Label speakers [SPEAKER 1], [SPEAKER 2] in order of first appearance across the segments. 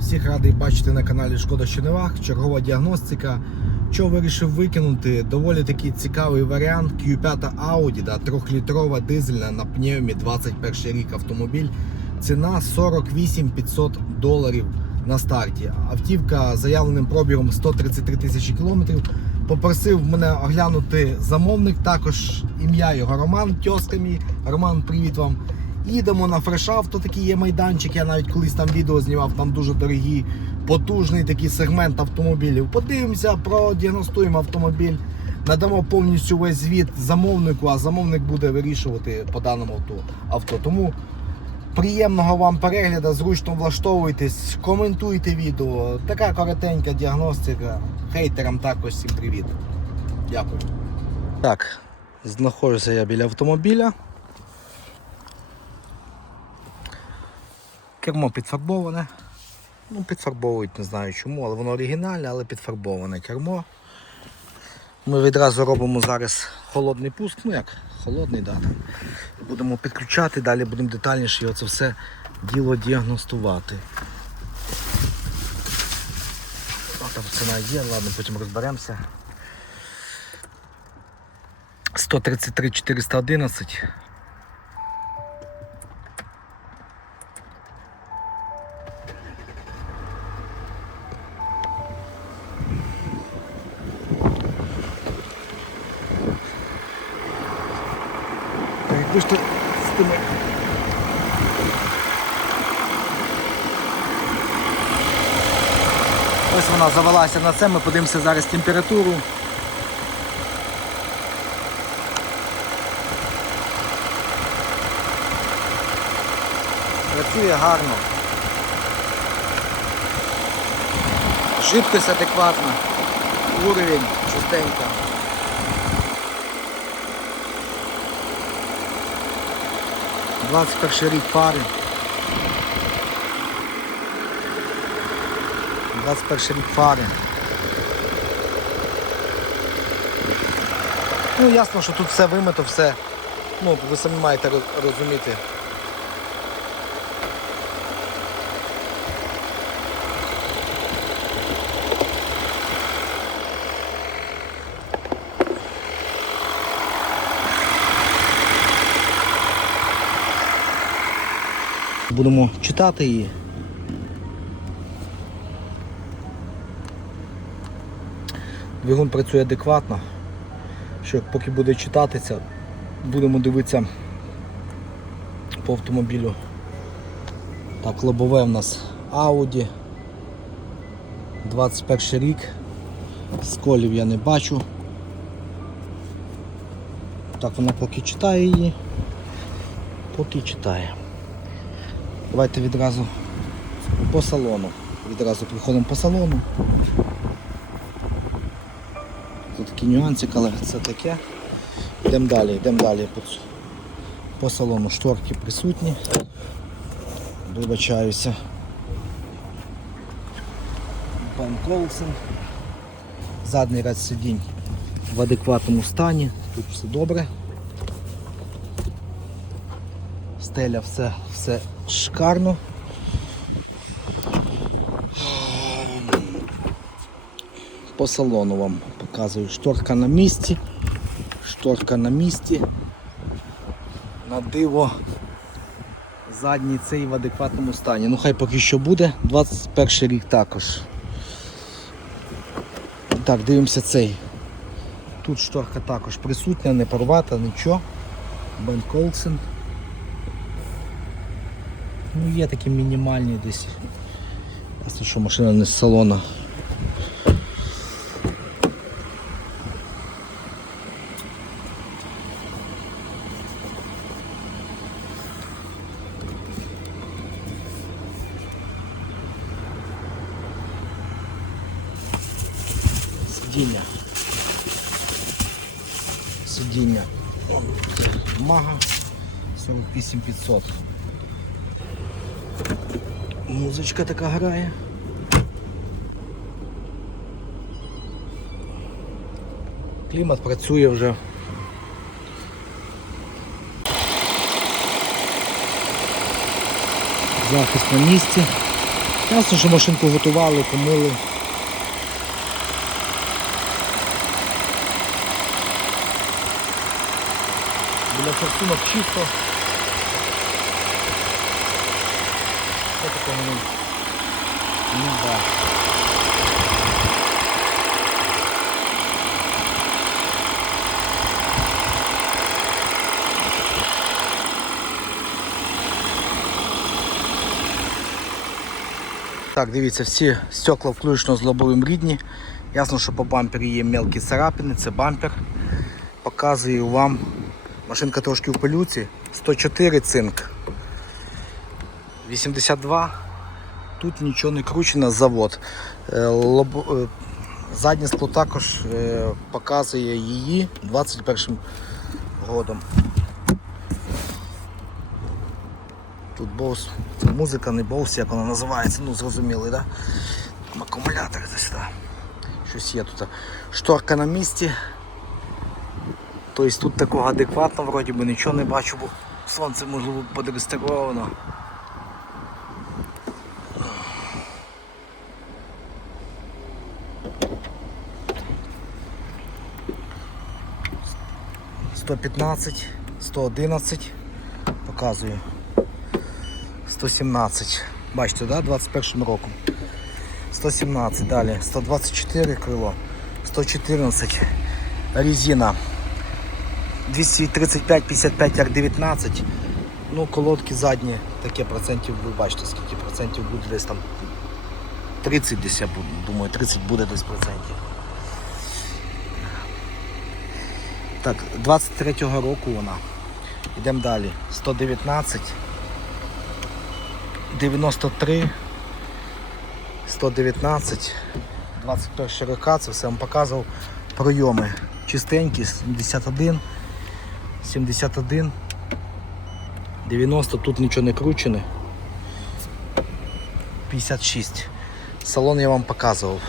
[SPEAKER 1] Всіх радий бачити на каналі Шкода Щоневах. Чергова діагностика. Що вирішив викинути? Доволі такий цікавий варіант. Q5 Audi, да, 3-літрова дизельна на пневмі 21 рік автомобіль. Ціна 48 500 доларів на старті. Автівка з заявленим пробігом 133 тисячі кілометрів. Попросив мене оглянути замовник, також ім'я його Роман Тьоска мій. Роман, привіт вам. Їдемо на фрешавто, такий є майданчик. Я навіть колись там відео знімав, там дуже дорогі, потужний такий сегмент автомобілів. Подивимося, продіагностуємо автомобіль, надамо повністю весь звіт замовнику, а замовник буде вирішувати по даному авто. Тому приємного вам перегляду, зручно влаштовуйтесь, коментуйте відео. Така коротенька діагностика. Хейтерам також всім привіт. Дякую. Так, знаходжуся я біля автомобіля. Кермо підфарбоване. Ну, підфарбовують, не знаю чому, але воно оригінальне, але підфарбоване кермо. Ми відразу робимо зараз холодний пуск, ну як, холодний, да. Будемо підключати, далі будемо детальніше його це все діло діагностувати. О, там ціна є, ладно, потім розберемося. 133 411. Вижте з тими. Ось вона завелася на це, ми подивимося зараз температуру. Працює гарно. Жидкость адекватна, уровень чистенька. 21 рік пари. 21 рік фари. Ну ясно, що тут все вимито, все. Ну, ви самі маєте розуміти. Будемо читати її. Двигун працює адекватно. Що поки буде читатися, будемо дивитися по автомобілю. Так, лобове в нас Audi. 21 рік. Сколів я не бачу. Так, вона поки читає її. Поки читає. Давайте відразу по салону. Відразу приходимо по салону. Тут такі нюансик, але це таке. Йдемо далі, йдемо далі по, салону. Шторки присутні. Вибачаюся. Бен Колсон. Задній ряд сидінь в адекватному стані. Тут все добре. Стеля все, все шикарно. По салону вам показую. Шторка на місці. Шторка на місці. На диво. Задній цей в адекватному стані. Ну хай поки що буде. 21 рік також. Так, дивимося цей. Тут шторка також присутня, не порвата, нічого. Бен Колсен. Ну є такі мінімальні десь. Ясно, що машина не з салона. Сидіння. Сидіння. О, Мага 48500. Музичка така грає. Клімат працює вже. Захист на місці. Ясно, що машинку готували, помили. Біля форсунок чисто. Не, не бачу. Так, дивіться, всі стекла включно з лобовим рідні. Ясно, що по бампері є мелкі царапини, це бампер. Показую вам. Машинка трошки в пилюці. 104 цинк. 82. Тут нічого не кручено, завод. Е, лоб... Е, заднє скло також е, показує її 21 годом. Тут боус, музика, не боус, як вона називається, ну зрозуміли да? Там акумулятор десь. Да? Щось є тут. Шторка на місці. Тобто тут такого адекватного вроді би нічого не бачу, бо сонце можливо подегустировано. 115, 111, показую. 117. Бачите, да? 21 року. 117, далі, 124 крило, 114, резина. 235, 55, як 19. Ну, колодки задні, таке процентів, ви бачите, скільки процентів буде десь там 30 десь, я думаю, 30 буде десь процентів. Так, 23-го року вона. Йдемо далі. 119. 93, 119, 21 рока, це все вам показував. Пройоми чистенькі, 71, 71, 90, тут нічого не кручене. 56. Салон я вам показував.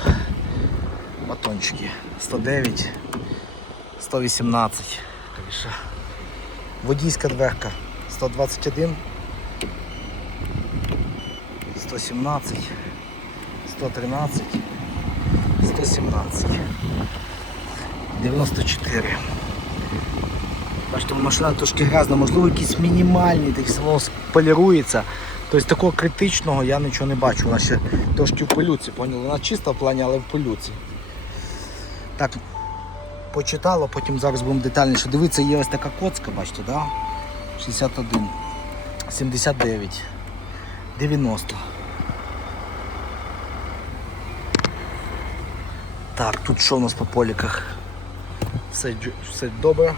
[SPEAKER 1] Батончики. 109, 118. Криша. Водійська дверка 121. 117, 113, 117, 94. Бачите, машина трошки грязна, можливо, якісь мінімальні, так воно полірується. Тобто такого критичного я нічого не бачу. Вона ще трошки в пилюці, поняли? Вона чиста в плані, але в пилюці. Так, почитало, потім зараз будемо детальніше дивитися. Є ось така коцка, бачите, да? 61, 79. 90. Так, тут що у нас по поліках? Все, все добре.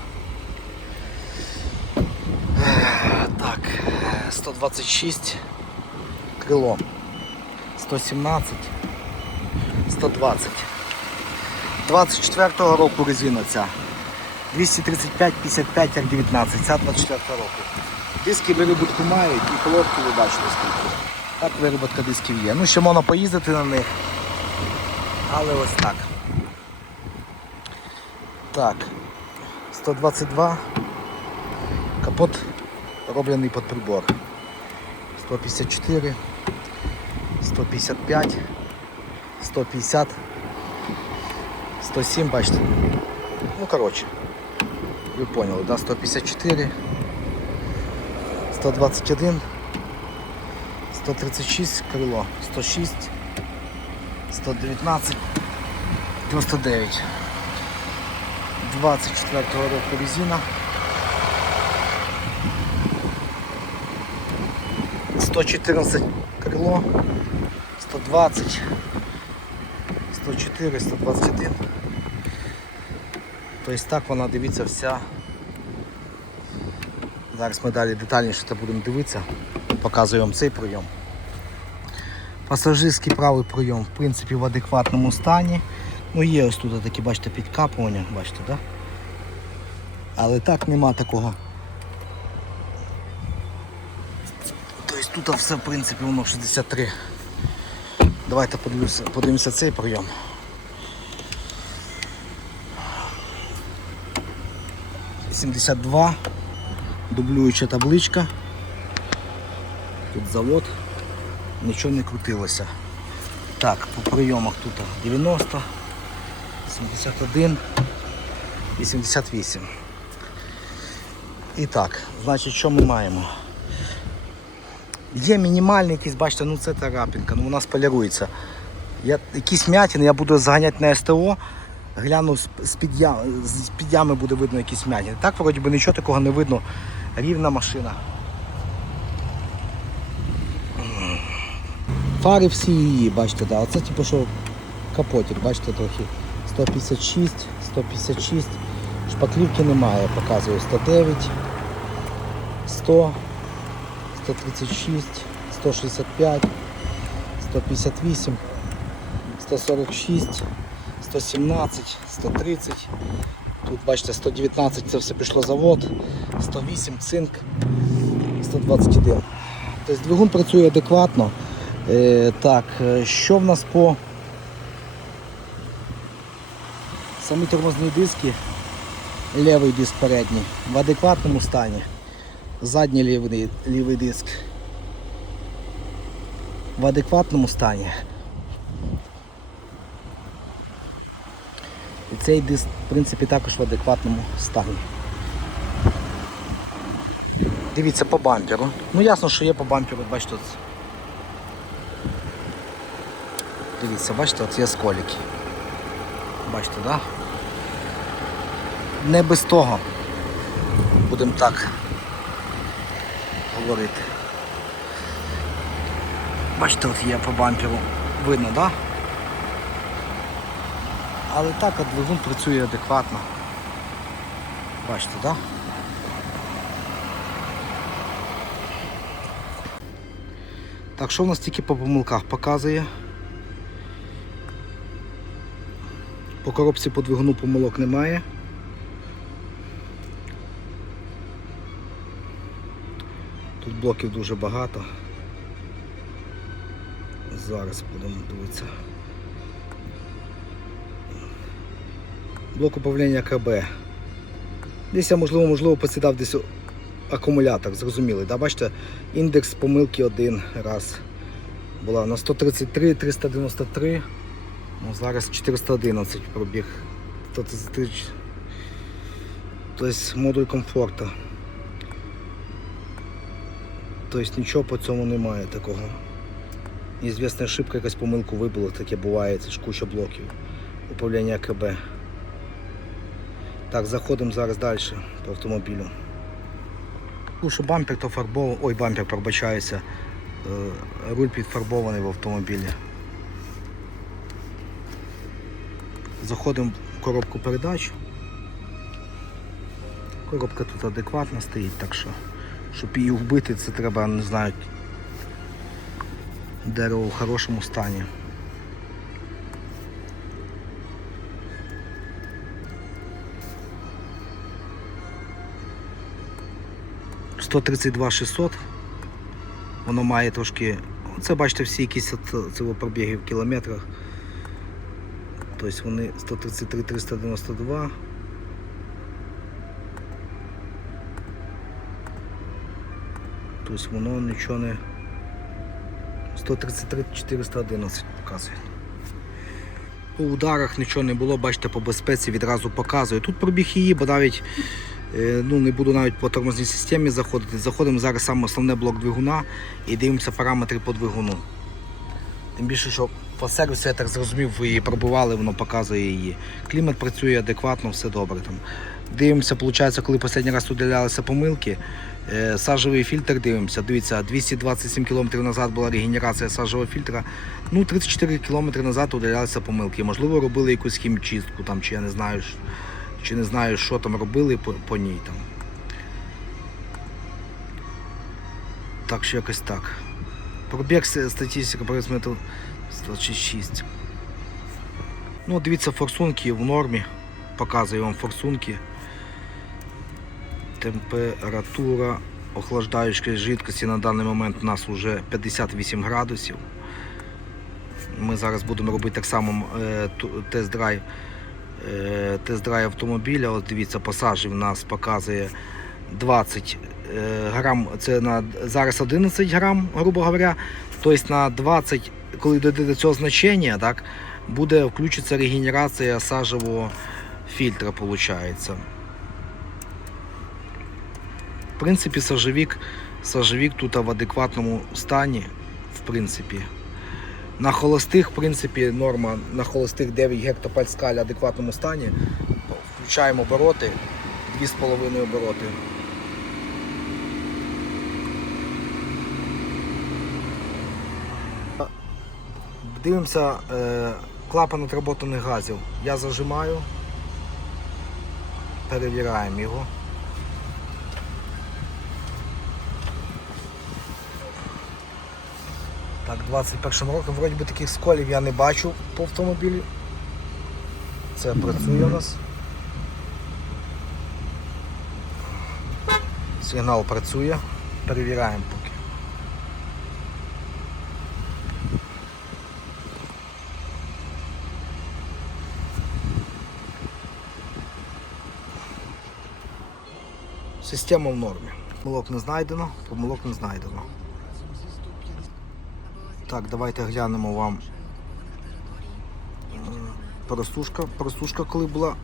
[SPEAKER 1] Так, е, 126 крило. 117, 120. 24-го року резина ця. 235, 55, як 19, ця 24 року. Диски вироботку мають і колодки ви бачите скільки. Так вироботка дисків є. Ну ще можна поїздити на них. Але ось так. Так. 122. Капот роблений під прибор. 154, 155, 150, 107, бачите. Ну коротше. Ви поняли, да? 154. 121, 136 крило, 106, 119, 99. 24 року резина. 114 крило, 120, 104, 121. Тобто так вона дивіться вся. Зараз ми далі детальніше це будемо дивитися. Показую вам цей прийом. Пасажирський правий прийом, в принципі, в адекватному стані. Ну є ось тут такі, бачите, підкапування, бачите? Да? Але так нема такого. Тобто тут все, в принципі, воно 63. Давайте подивимося, подивимося цей прийом. Сімдесят два. Дублююча табличка. Тут завод. нічого не крутилося. Так, по прийомах тут 90, 71, 88. І так, значить, що ми маємо? Є мінімальний якийсь, бачите, ну це тарапінка, ну вона сполірується. Я, якісь м'ятини я буду заганяти на СТО, гляну з- з-під ями, з-під ями буде видно якісь м'ятини. Так, вроді би нічого такого не видно. Рівна машина. Фари всі її, бачите, да. Оце типу, що капотик, бачите, трохи 156, 156, шпаклівки немає, показую 109, 100, 136, 165, 158, 146, 117, 130. Тут бачите 119 це все пішло завод, 108 цинк, 121. Тобто двигун працює адекватно. Е, так, е, що в нас по самі тормозні диски, лівий диск передній в адекватному стані. Задній лівий, лівий диск в адекватному стані. І цей диск, в принципі, також в адекватному стані. Дивіться по бамперу. Ну ясно, що є по бамперу, бачите, от Дивіться, бачите, от є сколіки. Бачите, так? Да? Не без того. Будемо так говорити. Бачите, от є по бамперу. Видно, так? Да? Але так от двигун працює адекватно. Бачите, так? Да? Так, що в нас тільки по помилках показує? По коробці по двигуну помилок немає. Тут блоків дуже багато. Зараз будемо дивитися. Блок управління КБ. Десь я можливо, можливо, посідав десь акумулятор, зрозуміли, да? бачите, індекс помилки один раз була на 133, 393. Ну, зараз 411 пробіг. Тобто модуль комфорту. Тобто нічого по цьому немає такого. Неізвісна ошибка, якась помилку вибула, таке буває, це ж куча блоків. Управління КБ. Так, заходимо зараз далі по автомобілю. Ну, що бампер то фарбований, ой, бампер пробачаюся. Е, Руль підфарбований в автомобілі. Заходимо в коробку передач. Коробка тут адекватна стоїть, так що, щоб її вбити, це треба, не знаю, дерево в хорошому стані. Сто тридцять два шістсот. Воно має трошки. Це бачите всі якісь цього пробіги в кілометрах. Тобто вони 133 392. Тобто воно нічого не. 133 411 показує. По ударах нічого не було, бачите, по безпеці відразу показує. Тут пробіг її, бо навіть ну, не буду навіть по тормозній системі заходити. Заходимо зараз саме основне блок двигуна і дивимося параметри по двигуну. Тим більше, що по сервісу, я так зрозумів, ви її пробували, воно показує її. Клімат працює адекватно, все добре. Там. Дивимося, виходить, коли останній раз удалялися помилки. е, Сажевий фільтр дивимося. Дивіться, 227 км назад була регенерація сажевого фільтра. Ну, 34 км назад удалялися помилки. Можливо, робили якусь хімчистку, там, чи я не знаю, чи не знаю, що там робили по, по ній. Там. Так що якось так. Пробіг статистика по метру 26. Ну, дивіться, форсунки в нормі. Показую вам форсунки. Температура охлаждаючої жидкості на даний момент у нас вже 58 градусів. Ми зараз будемо робити так само е, тест-драйв. Е, Тест-драйв автомобіля. От дивіться, пасажі в нас показує 20 е, грам, це на зараз 11 грам, грубо говоря. Тобто на 20, коли дійде до цього значення, так, буде включиться регенерація сажевого фільтра, виходить. В принципі, сажевік, сажевік тут в адекватному стані, в принципі. На холостих, в принципі, норма на холостих 9 гектопальскаль в адекватному стані. Включаємо обороти, 2,5 обороти. Дивимося е, клапан отработаних газів. Я зажимаю, перевіряємо його. Так, 21 роком, вроді би таких сколів я не бачу по автомобілі. Це працює у нас. Сигнал працює. Перевіряємо поки. Система в нормі. Помилок не знайдено, помилок не знайдено. Так, давайте глянемо вам. Просушка. Просушка коли була.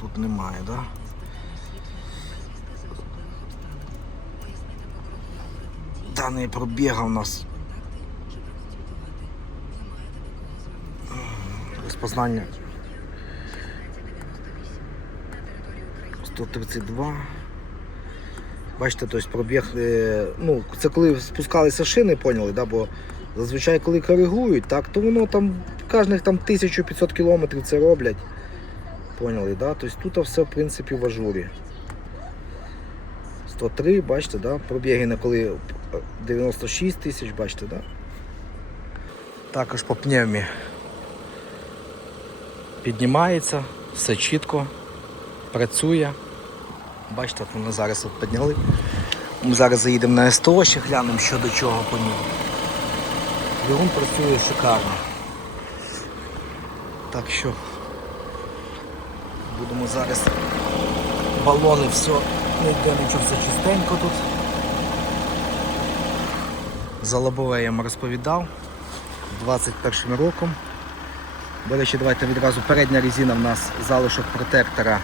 [SPEAKER 1] Тут немає, так? Да? Даний пробіга у нас. м, Розпознання. 132. Бачите, тобто пробіг, е, ну, це коли спускалися шини, поняли, да? бо зазвичай коли коригують, так, то воно там кожних там 1500 кілометрів це роблять. Поняли, да? Тобто тут все в принципі в ажурі. 103, бачите, да? пробіги на коли 96 тисяч, бачите, да? Також по пневмі піднімається, все чітко, працює. Бачите, от вони зараз от підняли. Ми зараз заїдемо на СТО, ще глянемо, що до чого по ній. Двигун працює шикарно. Так що будемо зараз балони, все, не йде нічого, все чистенько тут. За лобове я вам розповідав 21 роком. До речі, давайте відразу передня резина в нас залишок протектора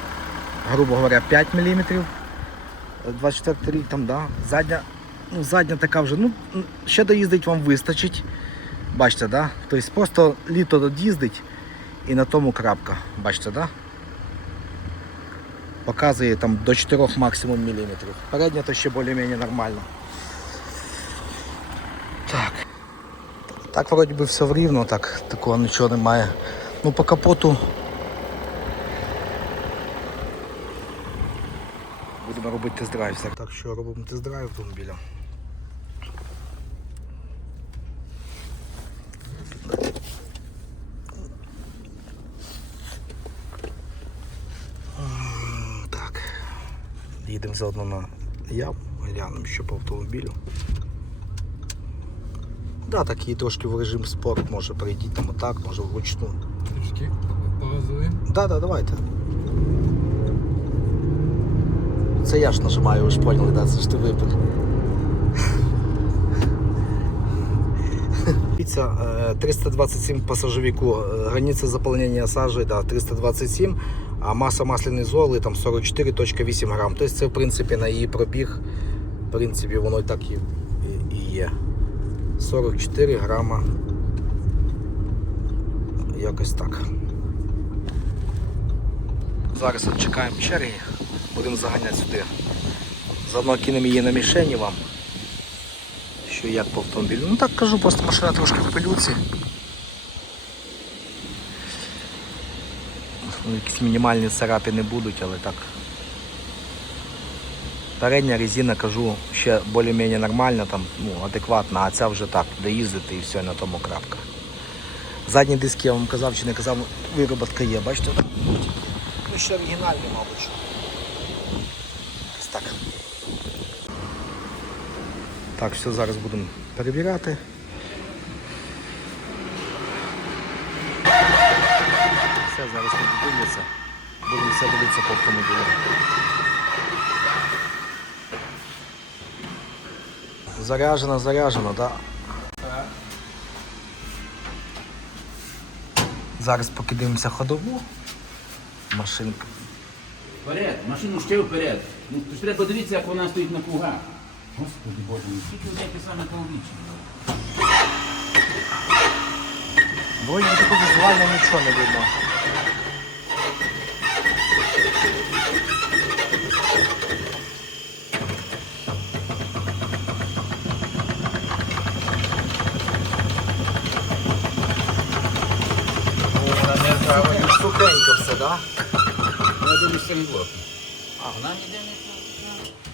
[SPEAKER 1] грубо говоря, 5 мм. 24 рік там, да. Задня, ну, задня така вже, ну, ще доїздить вам вистачить. Бачите, да? Тобто просто літо доїздить і на тому крапка. Бачите, да? Показує там до 4 максимум міліметрів. Передня то ще більш-менш нормально. Так. Так вроді би все рівно, так, такого нічого немає. Ну по капоту Будемо робити тест-драйв. Так що робимо тест-драйв автомобіля. М, Так. Їдемо заодно на ям, глянемо що по автомобілю. Да, такий трошки в режим спорт може прийти там отак, може вручну.
[SPEAKER 2] Трішки погазуємо.
[SPEAKER 1] Да, да, давайте. Це я ж нажимаю, ви ж поняли, да, це ж ти випив. Е, 327 пасажовіку, е, границя заповнення сажі, да, 327, а маса масляної золи там 44.8 грам. Тобто це в принципі на її пробіг, в принципі, воно і так і, і, і є. 44 грама. Якось так. Зараз чекаємо черги, будемо заганяти сюди. Заодно кинемо її на мішені вам. Що як по автомобілю. Ну так кажу, просто машина трошки в пилюці. Ну, Якісь мінімальні царапини будуть, але так. Передня резина, кажу, ще більш-менш нормальна, там, ну, адекватна, а ця вже так, доїздити і все, на тому крапка. Задні диски, я вам казав чи не казав, вироботка є, бачите? Ну, ще оригінальний, мабуть. Так, все зараз будемо перевіряти. Все, зараз ми дивляться. Будемо все дивитися по автомобілю. Заряжена, заряжено, так. Да? Зараз поки дивимося ходову. Машинка.
[SPEAKER 3] Вперед, машину ще вперед. Ну, Треба подивитися, як вона стоїть на кругах. Господи Боже, мій, скільки людей писав на телевічні.
[SPEAKER 1] Вроді би такого візуально нічого не видно. Сухенько все, так?
[SPEAKER 3] Ну, я думаю, що це не блок. А вона ніде не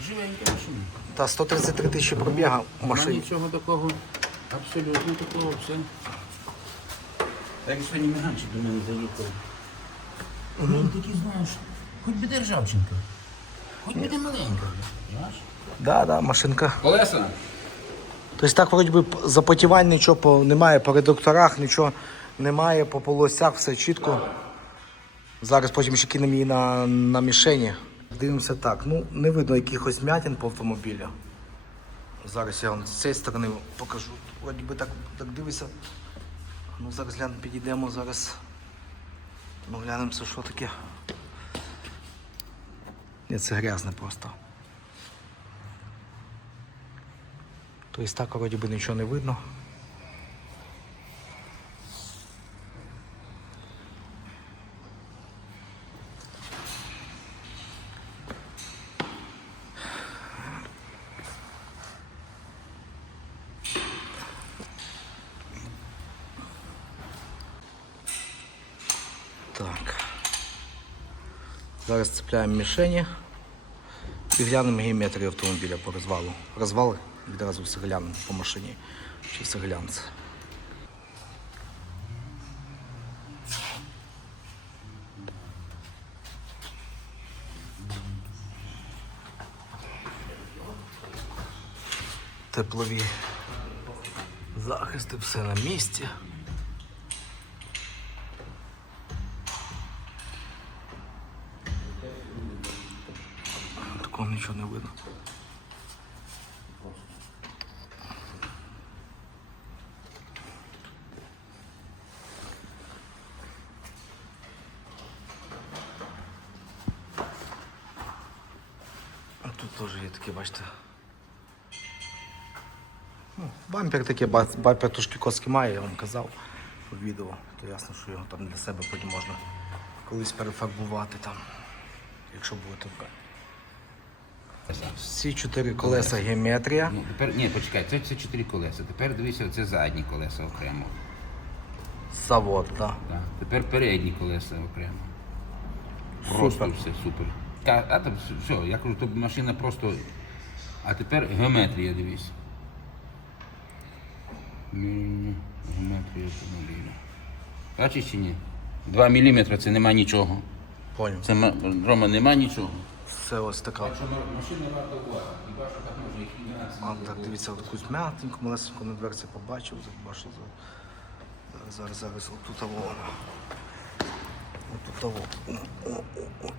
[SPEAKER 3] живенька машина.
[SPEAKER 1] Та 133 тисячі пробіга в машині.
[SPEAKER 3] нічого такого, абсолютно такого все. Так що не миганчик до мене заїхав. Він такий, знаєш, хоч би державченка. Хоч би де маленька. Знаєш?
[SPEAKER 1] Да, да, машинка.
[SPEAKER 3] Колеса.
[SPEAKER 1] Тобто так вроді би запотівань нічого по- немає по редукторах, нічого немає, по полосях, все чітко. Зараз потім ще кинемо її на, на мішені. Дивимося так. Ну, не видно якихось м'ятин по автомобілю. Зараз я вам з цієї сторони покажу. Вроді би так, так дивися. Ну, зараз глянемо, підійдемо зараз. Ну, глянемося, що таке. Ні, це грязне просто. Тобто так вроді би нічого не видно. Так. Зараз цепляємо мішені і глянемо геометрію автомобіля по розвалу. Розвали відразу все глянемо по машині. Чи все глянце. Теплові захисти, все на місці. Нічого не видно. А тут теж є таке, бачите. Ну, бампер таке, бампер трошки коски має, я вам казав у відео. То ясно, що його там для себе потім можна колись перефарбувати там, якщо буде така. Всі чотири колеса геометрія.
[SPEAKER 3] Ну, тепер, ні, почекай, це, це чотири колеса. Тепер дивися, це задні колеса окремо.
[SPEAKER 1] Завод, так.
[SPEAKER 3] Да. Тепер передні колеса окремо. Просто все супер. Та, а там все, я кажу, то машина просто. А тепер геометрія, дивись. М, Геометрія автомобіля. Бачиш чи ні? 2 мм це нема нічого.
[SPEAKER 1] Поняв.
[SPEAKER 3] Це ма- Рома нема нічого.
[SPEAKER 1] Це ось така. А, так, дивіться, от якусь м'ятинку, малесеньку на дверці побачив, бачу. Зараз, зараз, отут того. Отут того. О, о, о, о.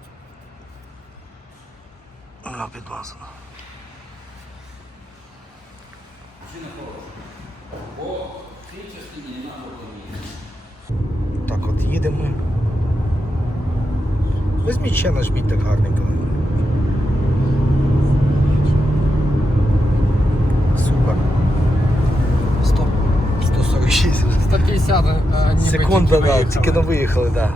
[SPEAKER 1] Вона підмазана. Так от їдемо. Візьміть ще нажміть так гарненько. Супер. 100, 146
[SPEAKER 2] 150, а не
[SPEAKER 1] Секунда, да, тільки не виїхали, да.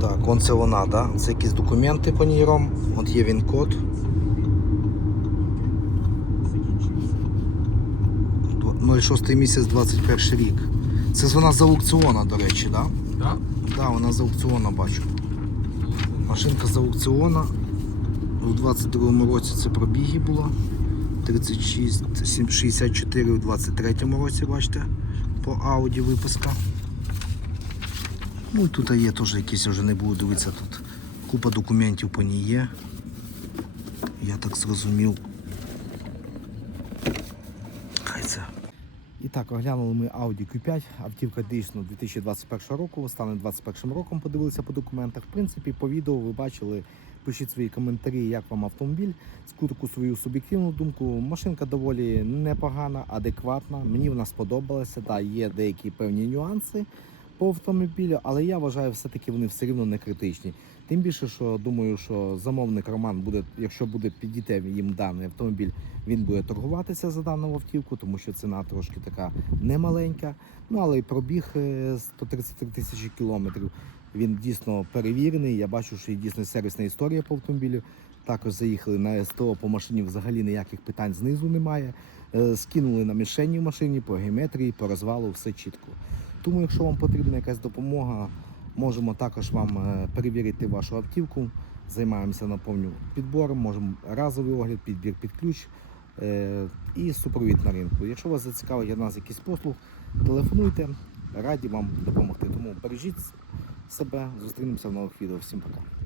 [SPEAKER 1] Так, он це вона, да? Це якісь документи по ній ром. От є він код. Дв- 06 місяць 21 рік. Це ж вона з аукціона, до речі, да?
[SPEAKER 2] Да?
[SPEAKER 1] Да, вона з аукціона бачу. Машинка з аукціона. У 22-му році це пробіги було. 36, сім- 64 у 23-му році, бачите, по Audi випуска. Ну і тут є теж якісь, вже не буду дивитися тут. Купа документів по ній є. Я так зрозумів. Хай це. І так, оглянули ми Audi Q5, автівка дійсно 2021 року, стане 2021 роком, подивилися по документах. В принципі, по відео ви бачили Напишіть свої коментарі, як вам автомобіль. Скажу таку свою суб'єктивну думку. Машинка доволі непогана, адекватна. Мені вона сподобалася. Да, є деякі певні нюанси по автомобілю, але я вважаю, все-таки вони все рівно не критичні. Тим більше, що думаю, що замовник Роман буде, якщо буде підійти їм даний автомобіль, він буде торгуватися за дану автівку, тому що ціна трошки така немаленька. Ну але й пробіг е, 133 тисячі кілометрів. Він дійсно перевірений. Я бачу, що є дійсно сервісна історія по автомобілю. Також заїхали на СТО по машині, взагалі ніяких питань знизу немає. Е, Скинули на мішені в машині по геометрії, по розвалу, все чітко. Тому, якщо вам потрібна якась допомога, можемо також вам е, перевірити вашу автівку. Займаємося наповню підбором, можемо разовий огляд, підбір під ключ е, і супровід на ринку. Якщо вас зацікавить від нас якийсь послуг, телефонуйте, раді вам допомогти. Тому бережіть себе, зустрінемося в нових відео. Всім пока.